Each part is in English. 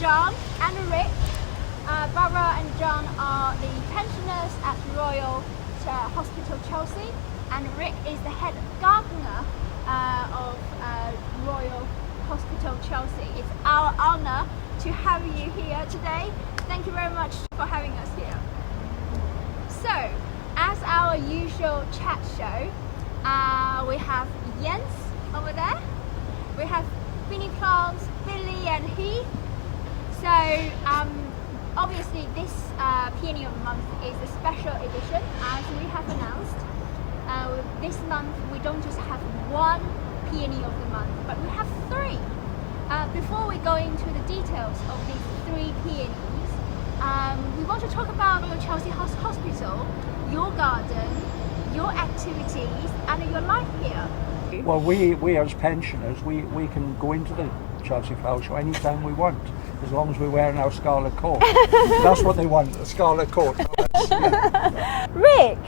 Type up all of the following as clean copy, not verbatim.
John and Rick. Barbara and John are the pensioners at Royal Hospital Chelsea, and Rick is the head gardener of Royal Hospital Chelsea. It's our honour to have you here today. Thank you very much for having us here. So, as our usual chat show, we have Jens over there. We have Peony plants, Billy and Heath. So obviously this Peony of the Month is a special edition, as we have announced. This month we don't just have one Peony of the Month, but we have three. Before we go into the details of these three peonies, we want to talk about your Chelsea Hospital, your garden, your activities and your life here. Well, we as pensioners, we can go into the Chelsea Flower Show anytime we want, as long as we're wearing our scarlet coat. That's what they want, the scarlet coat. Rick,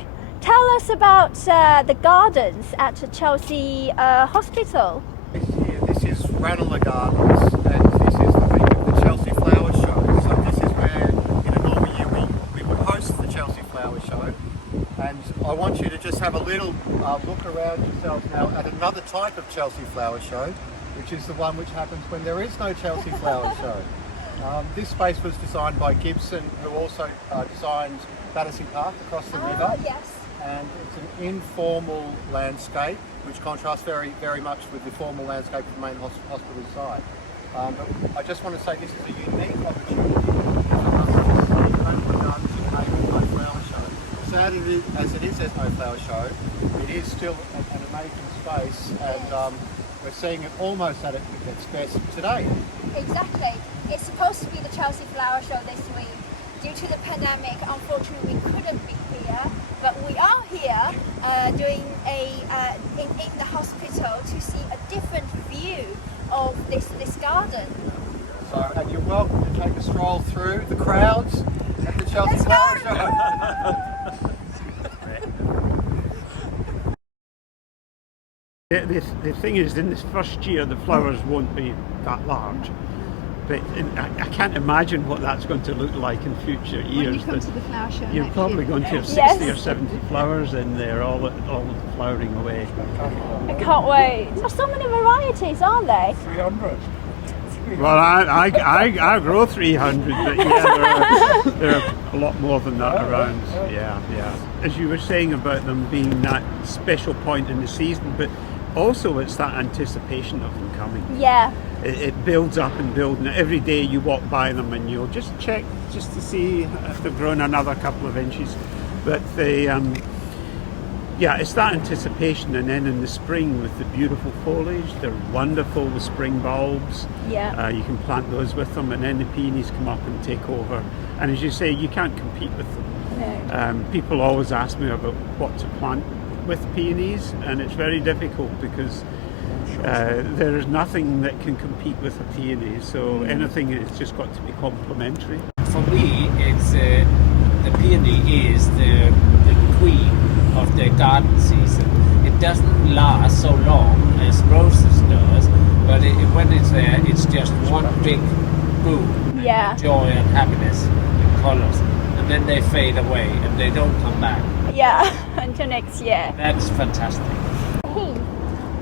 tell us about the gardens at the Chelsea Hospital. This is Ranelagh Gardens, and this is the venue of the Chelsea Flower Show. So this is where, in a normal year, we would host the Chelsea Flower Show. And I want you to just have a little look around yourself now at another type of Chelsea Flower Show, which is the one which happens when there is no Chelsea Flower Show. This space was designed by Gibson, who also designed Battersea Park across the river. Yes. And it's an informal landscape, which contrasts very, very much with the formal landscape of the main hospital side. But I just want to say this is a unique opportunity. Sad as it is, there's no flower show. It is still an amazing space, and we're seeing it almost at its best today. Exactly. It's supposed to be the Chelsea Flower Show this week. Due to the pandemic, unfortunately, we couldn't be here, but we are here doing in the hospital to see a different view of this garden. So, and you're welcome to take a stroll through the crowds at the Chelsea Flower Show. The thing is, in this first year, the flowers won't be that large. But I can't imagine what that's going to look like in future years. When you come to the flower show you're probably going to have 60 or 70 flowers in there, all flowering away. I can't wait. There's so many varieties, aren't there? 300. Well, I grow 300, but yeah, there are a lot more than that around. Yeah. As you were saying about them being that special point in the season, but also it's that anticipation of them coming. Yeah. It builds up and builds, and every day you walk by them and you'll just check just to see if they've grown another couple of inches. But it's that anticipation, and then in the spring with the beautiful foliage, they're wonderful, the spring bulbs. Yeah. You can plant those with them, and then the peonies come up and take over. And as you say, you can't compete with them. No. People always ask me about what to plant with peonies, and it's very difficult because there is nothing that can compete with a peony, so anything has just got to be complementary. For me, it's the peony is the queen of the garden season. It doesn't last so long as roses does, but when it's there, it's just one big boom, Yeah. joy and happiness and colors, and then they fade away and they don't come back. Yeah. Until next year. That's fantastic.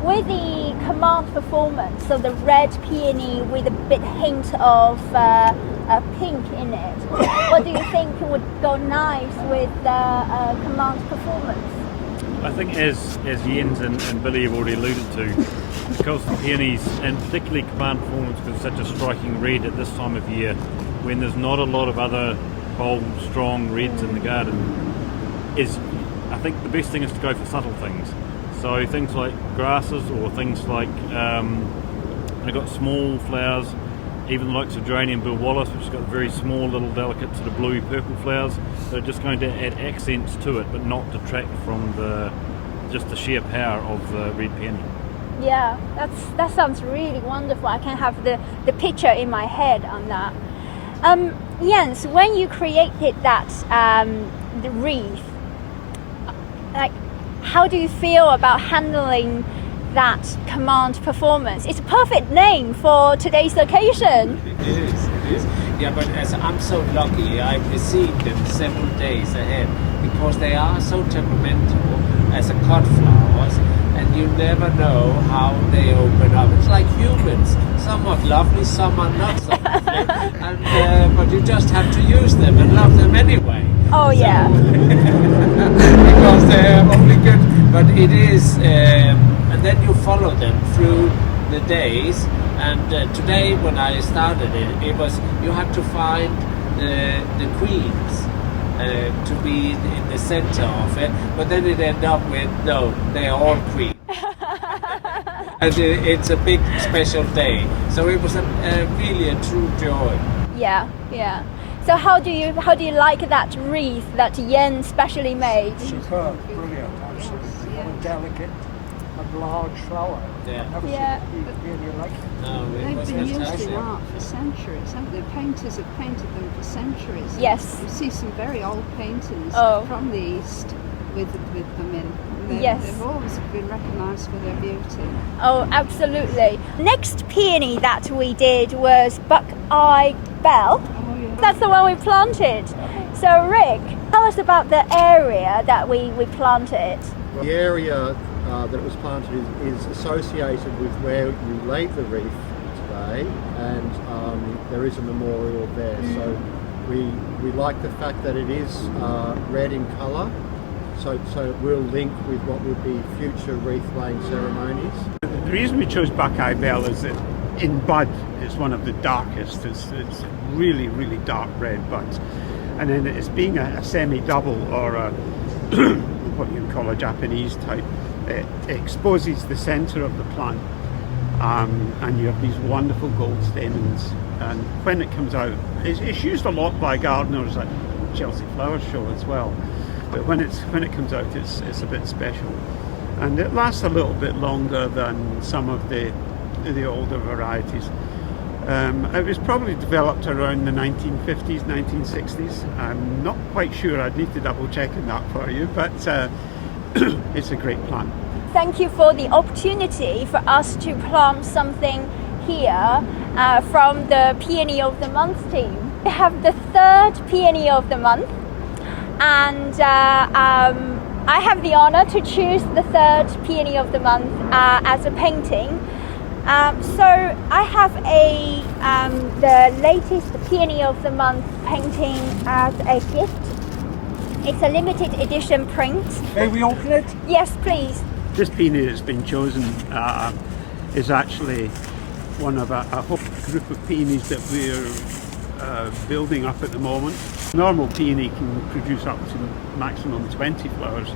With the command performance, so the red peony with a bit hint of pink in it, what do you think would go nice with the command performance? I think as Jens and Billy have already alluded to, because the peonies, and particularly command performance, because it's such a striking red at this time of year, when there's not a lot of other bold, strong reds in the garden, I think the best thing is to go for subtle things. So things like grasses, or things like they've got small flowers, even the likes of geranium Bill Wallace, which has got very small little delicate sort of blue purple flowers that are just going to add accents to it, but not detract from just the sheer power of the red peony. Yeah, that sounds really wonderful. I can have the picture in my head on that. Jens, when you created that the wreath, like, how do you feel about handling that command performance? It's a perfect name for today's occasion. It is. is. Yeah, but as I'm so lucky, I've received them several days ahead because they are so temperamental as a cut flowers, and you never know how they open up. It's like humans, some are lovely, some are not so lovely, and, but you just have to use them and love them anyway. Oh yeah. Because they're only good, but it is, and then you follow them through the days. And today, when I started it was you have to find the queens to be in the center of it, but then it ended up with no, they are all queens. And it's a big special day, so it was really a true joy. Yeah, yeah. So how do you like that wreath that Yen specially made? Superb, brilliant, absolutely. What a delicate and large flower. Yeah. I've never Yeah. seen it really like it. No, it They've was been used fantastic. in art for centuries, haven't they? Painters have painted them for centuries. Yes. You see some very old paintings Oh. from the East with them in. Yes. They've always been recognised for their beauty. Oh, absolutely. Next peony that we did was Buckeye Bell. Oh, yeah. That's the one we planted. So Rick, tell us about the area that we planted. The area that it was planted is associated with where you laid the wreath today, and there is a memorial there. So we like the fact that it is red in colour, so it will link with what would be future wreath laying ceremonies. The reason we chose Buckeye Bell is that in bud it's one of the darkest. It's really, really dark red buds. And then it's being a semi-double or a what you call a Japanese type, it exposes the centre of the plant. And you have these wonderful gold stamens. And when it comes out, it's used a lot by gardeners at Chelsea Flower Show as well. But when it comes out, it's a bit special, and it lasts a little bit longer than some of the older varieties. It was probably developed around the 1950s, 1960s. I'm not quite sure. I'd need to double check on that for you, but it's a great plant. Thank you for the opportunity for us to plant something here from the Peony of the Month team. We have the third Peony of the Month, and I have the honor to choose the third Peony of the Month as a painting. So I have the latest Peony of the Month painting as a gift. It's a limited edition print. May we open it? Yes, please. This peony that's been chosen is actually one of a whole group of peonies that we're building up at the moment. Normal peony can produce up to maximum 20 flowers,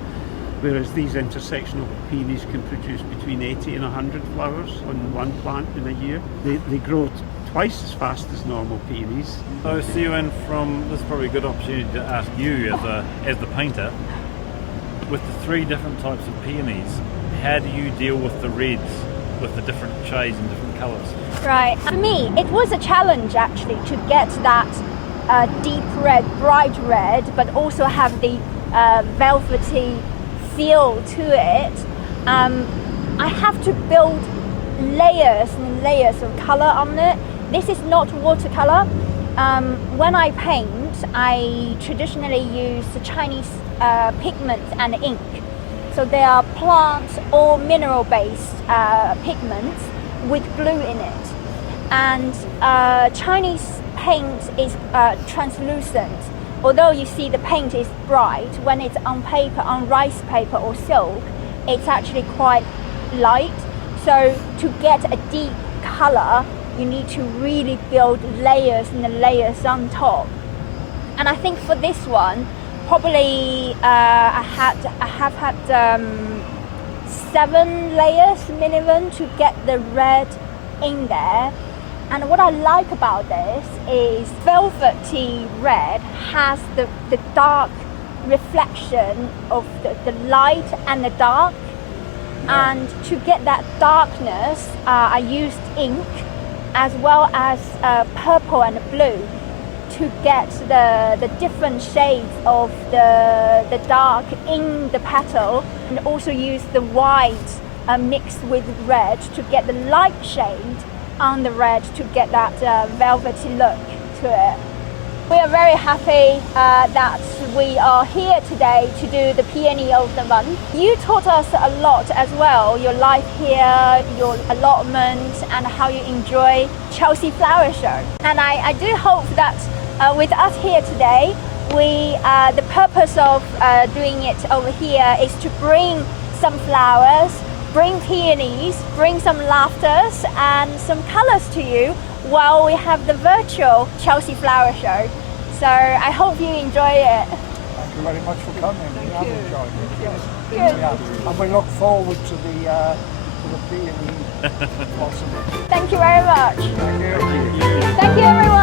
whereas these intersectional peonies can produce between 80 and 100 flowers on one plant in a year. They grow twice as fast as normal peonies. So Siwan, this is probably a good opportunity to ask you as the painter, with the three different types of peonies, how do you deal with the reds, with the different shades and different colours? Right. For me, it was a challenge actually to get that deep red, bright red, but also have the velvety feel to it. I have to build layers and layers of colour on it. This is not watercolour. When I paint, I traditionally use the Chinese pigments and ink. So they are plant or mineral-based pigments with glue in it. And Chinese paint is translucent. Although you see the paint is bright, when it's on paper, on rice paper or silk, it's actually quite light. So to get a deep color, you need to really build layers and layers on top. And I think for this one, probably I have had 7 layers minimum to get the red in there. And what I like about this is velvety red has the dark reflection of the light and the dark. And to get that darkness, I used ink as well as purple and blue to get the different shades of the dark in the petal, and also use the white mixed with red to get the light shade on the red to get that velvety look. to it. We are very happy that we are here today to do the Peony of the Month. You taught us a lot as well, your life here, your allotment, and how you enjoy Chelsea Flower Show. And I do hope that with us here today, the purpose of doing it over here is to bring some flowers, bring peonies, bring some laughters and some colours to you while we have the virtual Chelsea Flower Show. So I hope you enjoy it. Thank you very much for coming. We have enjoyed it. Yes. Good. We have. And we look forward to the peony blossom. Thank you very much. Thank you. Thank you everyone.